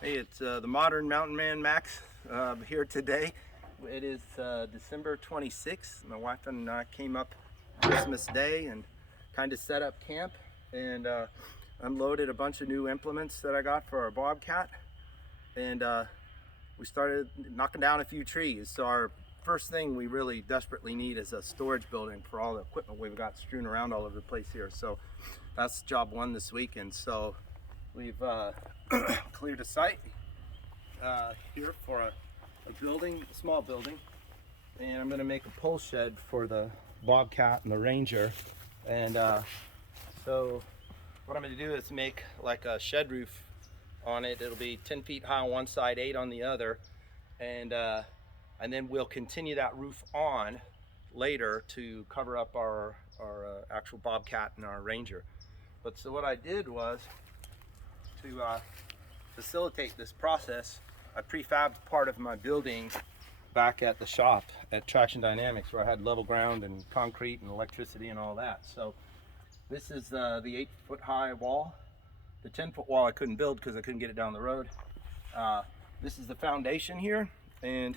Hey, it's the modern mountain man Max here today. It is December 26th. My wife and I came up Christmas Day and kind of set up camp and unloaded a bunch of new implements that I got for our Bobcat. And we started knocking down a few trees. So our first thing we really desperately need is a storage building for all the equipment we've got strewn around all over the place here. So that's job one this weekend. So we've cleared a site here for a building, a small building, and I'm going to make a pole shed for the Bobcat and the Ranger. And so what I'm going to do is make like a shed roof on it. It'll be 10 feet high on one side, 8 on the other, and then we'll continue that roof on later to cover up our actual Bobcat and our Ranger. But so what I did was to facilitate this process, I prefabbed part of my building back at the shop at Traction Dynamics, where I had level ground and concrete and electricity and all that. So this is the 8-foot high wall. The 10-foot wall I couldn't build because I couldn't get it down the road. This is the foundation here, and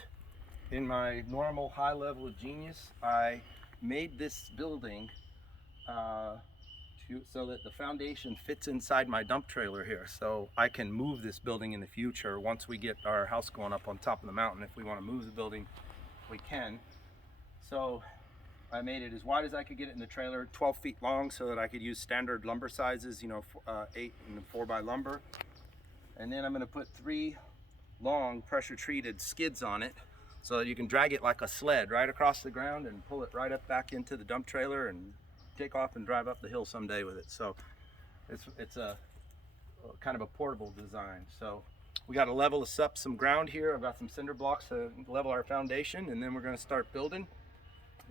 in my normal high level of genius, I made this building so that the foundation fits inside my dump trailer here, so I can move this building in the future once we get our house going up on top of the mountain. If we want to move the building, we can. So I made it as wide as I could get it in the trailer, 12 feet long, so that I could use standard lumber sizes, 8 and 4 by lumber. And then I'm going to put 3 long pressure treated skids on it so that you can drag it like a sled right across the ground and pull it right up back into the dump trailer and take off and drive up the hill someday with it. So it's a kind of a portable design. So we got to level us up some ground here. I've got some cinder blocks to level our foundation, and then we're going to start building.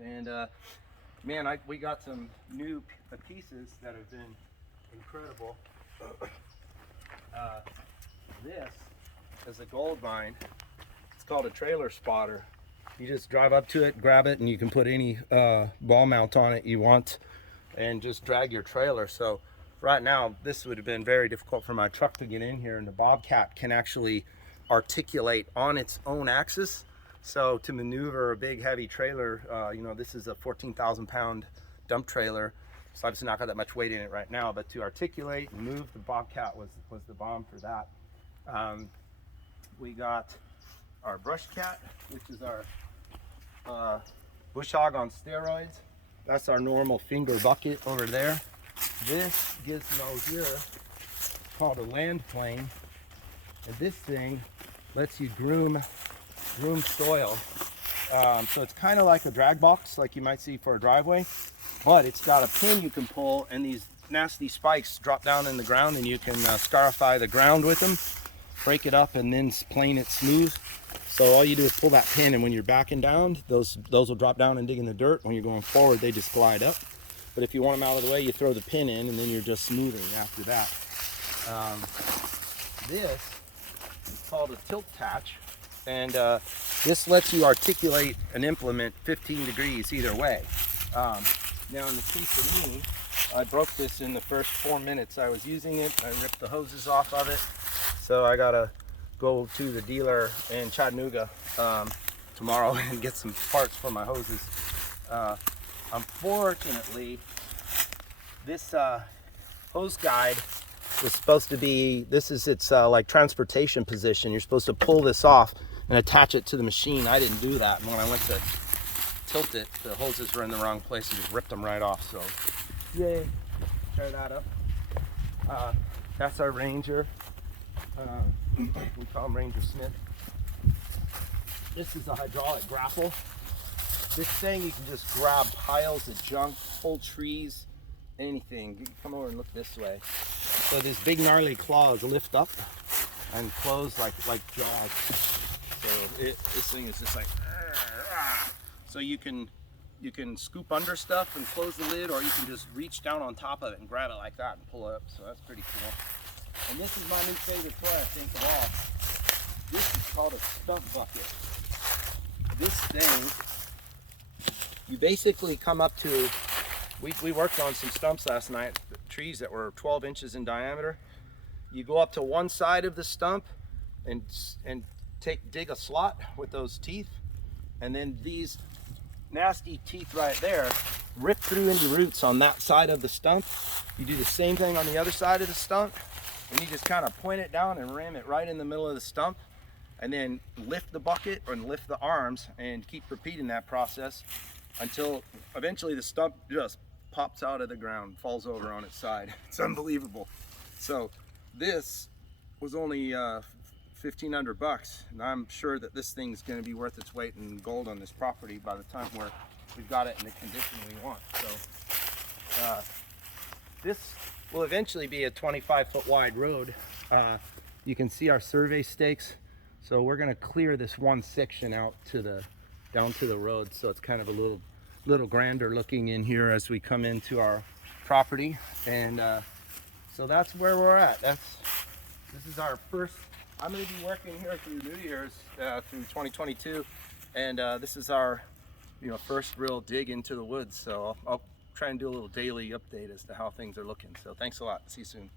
And man, we got some new pieces that have been incredible. This is a gold mine. It's called a trailer spotter. You just drive up to it, grab it, and you can put any ball mount on it you want and just drag your trailer. So right now this would have been very difficult for my truck to get in here, and the Bobcat can actually articulate on its own axis. So to maneuver a big heavy trailer, this is a 14,000 pound dump trailer, so I've just not got that much weight in it right now, but to articulate and move, the Bobcat was the bomb for that. We got our brush cat, which is our bush hog on steroids. That's our normal finger bucket over there. This gizmo here is called a land plane, and this thing lets you groom soil. So it's kind of like a drag box, like you might see for a driveway, but it's got a pin you can pull, and these nasty spikes drop down in the ground, and you can scarify the ground with them, break it up, and then plane it smooth. So all you do is pull that pin, and when you're backing down, those will drop down and dig in the dirt. When you're going forward, they just glide up. But if you want them out of the way, you throw the pin in, and then you're just smoothing after that. This is called a tilt patch, and this lets you articulate an implement 15 degrees either way. Now in the case of me, I broke this in the first 4 minutes I was using it. I ripped the hoses off of it, so I gotta go to the dealer in Chattanooga tomorrow and get some parts for my hoses. Unfortunately, this hose guide was supposed to be, this is its like transportation position. You're supposed to pull this off and attach it to the machine. I didn't do that, and when I went to tilt it, the hoses were in the wrong place and just ripped them right off. So yay, tear that up. That's our Ranger. We call him Ranger Smith. This is a hydraulic grapple. This thing, you can just grab piles of junk, whole trees, anything. You can come over and look this way. So these big gnarly claws lift up and close like jaws. So this thing is just like, so you can scoop under stuff and close the lid, or you can just reach down on top of it and grab it like that and pull it up. So that's pretty cool. And this is my new favorite toy, I think, of all. This is called a Stump Bucket. This thing, you basically come up to, we worked on some stumps last night, trees that were 12 inches in diameter. You go up to one side of the stump, and dig a slot with those teeth, and then these nasty teeth right there rip through into roots on that side of the stump. You do the same thing on the other side of the stump, and you just kind of point it down and ram it right in the middle of the stump, and then lift the bucket and lift the arms and keep repeating that process until eventually the stump just pops out of the ground, falls over on its side. It's unbelievable. So this was only 1,500 bucks, and I'm sure that this thing's going to be worth its weight in gold on this property by the time we've got it in the condition we want. So this will eventually be a 25-foot wide road. You can see our survey stakes. So we're going to clear this one section out down to the road, so it's kind of a little grander looking in here as we come into our property. And so that's where we're at. This is our first. I'm going to be working here through New Year's through 2022, and this is our first real dig into the woods. So I'll try and do a little daily update as to how things are looking. So thanks a lot. See you soon.